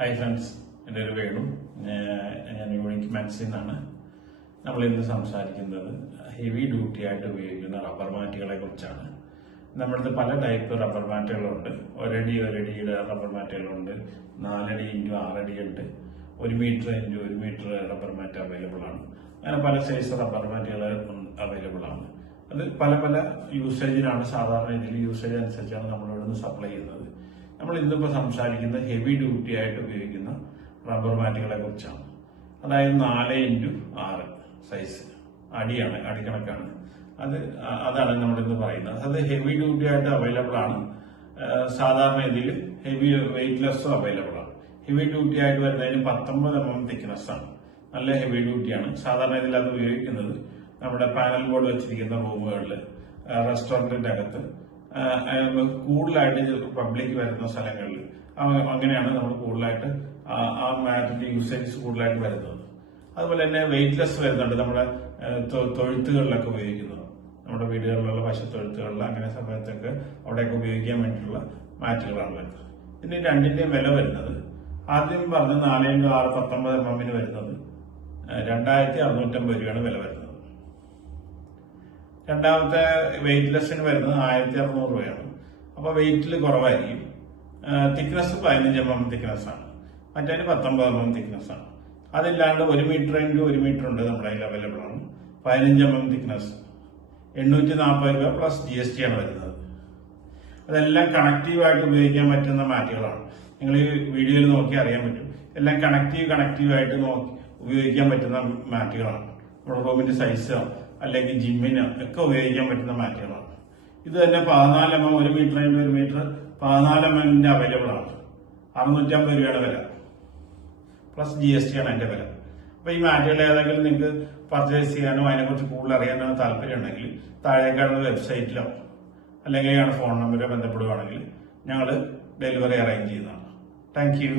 Hi friends, എൻ്റെ ഒരു വേണു. ഞാൻ യൂണിക് മാക്സിൽ നിന്നാണ്. നമ്മളിന്ന് സംസാരിക്കുന്നത് ഹെവി ഡ്യൂട്ടി ആയിട്ട് ഉപയോഗിക്കുന്ന റബ്ബർ മാറ്റുകളെ കുറിച്ചാണ്. നമ്മുടെ പല ടൈപ്പ് റബ്ബർ മാറ്റുകളുണ്ട്. ഒരടിയുടെ റബ്ബർ മാറ്റുകളുണ്ട്, 4 അടി × 6 അടി ഉണ്ട്, 1 metre × 1 metre rubber mat available ആണ്. അങ്ങനെ പല സൈസ് റബ്ബർ മാറ്റുകൾ അവൈലബിൾ ആണ്. അത് പല പല യൂസേജിനാണ്. സാധാരണ ഇതിൽ യൂസേജ് അനുസരിച്ചാണ് നമ്മളിവിടെ നിന്ന് സപ്ലൈ ചെയ്യുന്നത്. നമ്മൾ ഇന്നിപ്പോൾ സംസാരിക്കുന്നത് ഹെവി ഡ്യൂട്ടി ആയിട്ട് ഉപയോഗിക്കുന്ന റബ്ബർ മാറ്റുകളെ കുറിച്ചാണ്. അതായത് 4 × 6 സൈസ് അടിയാണ്, അടിക്കണക്കാണ്. അതാണ് നമ്മളിന്ന് പറയുന്നത്. അത് ഹെവി ഡ്യൂട്ടി ആയിട്ട് അവൈലബിൾ ആണ്. സാധാരണ ഇതിൽ ഹെവി വെയിറ്റ്ലെസ്സും അവൈലബിൾ ആണ്. ഹെവി ഡ്യൂട്ടി ആയിട്ട് വരുന്നതിന് 19 mm തിക്നെസ് ആണ്. നല്ല ഹെവി ഡ്യൂട്ടിയാണ്. സാധാരണ ഇതിൽ അത് ഉപയോഗിക്കുന്നത് നമ്മുടെ പാനൽ ബോർഡ് വെച്ചിരിക്കുന്ന റൂമുകളിൽ, റെസ്റ്റോറന്റിന്റെ അകത്ത്, കൂടുതലായിട്ട് പബ്ലിക് വരുന്ന സ്ഥലങ്ങളിൽ അങ്ങനെയാണ് നമ്മൾ കൂടുതലായിട്ട് ആ മാറ്റിന്റെ യൂസേജ് കൂടുതലായിട്ട് വരുന്നത്. അതുപോലെ തന്നെ വെയിറ്റ്ലെസ് വരുന്നുണ്ട്. നമ്മുടെ തൊഴുത്തുകളിലൊക്കെ ഉപയോഗിക്കുന്നത്, നമ്മുടെ വീടുകളിലുള്ള പശുത്തൊഴുത്തുകളിൽ അങ്ങനെ സമയത്തൊക്കെ അവിടെയൊക്കെ ഉപയോഗിക്കാൻ വേണ്ടിയിട്ടുള്ള മാറ്റുകളാണ് വരുന്നത്. ഇതിന് രണ്ടിന്റെയും വില വരുന്നത്, ആദ്യം പറഞ്ഞ 4 × 6 19 mm വരുന്നത് 2650 രൂപയാണ് വില വരുന്നത്. രണ്ടാമത്തെ വെയിറ്റ്ലെസ്സിന് വരുന്നത് 1600 രൂപയാണ്. അപ്പൊ വെയിറ്റിൽ കുറവായിരിക്കും. തിക്നെസ് 15 mm തിക്നെസ് ആണ്, മറ്റേതിന് 19 mm തിക്നെസ് ആണ്. അതില്ലാണ്ട് 1 മീറ്റർ × 1 മീറ്റർ ഉണ്ട്, നമ്മുടെ കയ്യിൽ അവൈലബിൾ ആണ്. 15 mm തിക്നെസ്, 840 രൂപ പ്ലസ് GST ആണ് വരുന്നത്. അതെല്ലാം കണക്റ്റീവായിട്ട് ഉപയോഗിക്കാൻ പറ്റുന്ന മാറ്റുകളാണ്. നിങ്ങൾ ഈ വീഡിയോയിൽ നോക്കി അറിയാൻ പറ്റും. എല്ലാം കണക്റ്റീവായിട്ട് ഉപയോഗിക്കാൻ പറ്റുന്ന മാറ്റുകളാണ്. നമ്മുടെ റൂമിന്റെ സൈസോ അല്ലെങ്കിൽ ജിമ്മിനോ ഒക്കെ ഉപയോഗിക്കാൻ പറ്റുന്ന മാറ്റുകളാണ്. ഇത് തന്നെ 14 mm 1 metre × 1 metre 14 mm available ആണ്. 650 രൂപയുടെ വില പ്ലസ് GST ആണ് എന്റെ വില. അപ്പൊ ഈ മാറ്റുകൾ ഏതെങ്കിലും നിങ്ങൾക്ക് പർച്ചേസ് ചെയ്യാനോ അതിനെക്കുറിച്ച് കൂടുതൽ അറിയാനോ താല്പര്യം ഉണ്ടെങ്കിൽ താഴെ കാണുന്ന വെബ്സൈറ്റിലോ അല്ലെങ്കിൽ ഫോൺ നമ്പറിലോ ബന്ധപ്പെടുകയാണെങ്കിൽ ഞങ്ങൾ ഡെലിവറി അറേഞ്ച് ചെയ്യുന്നതാണ്. Thank you.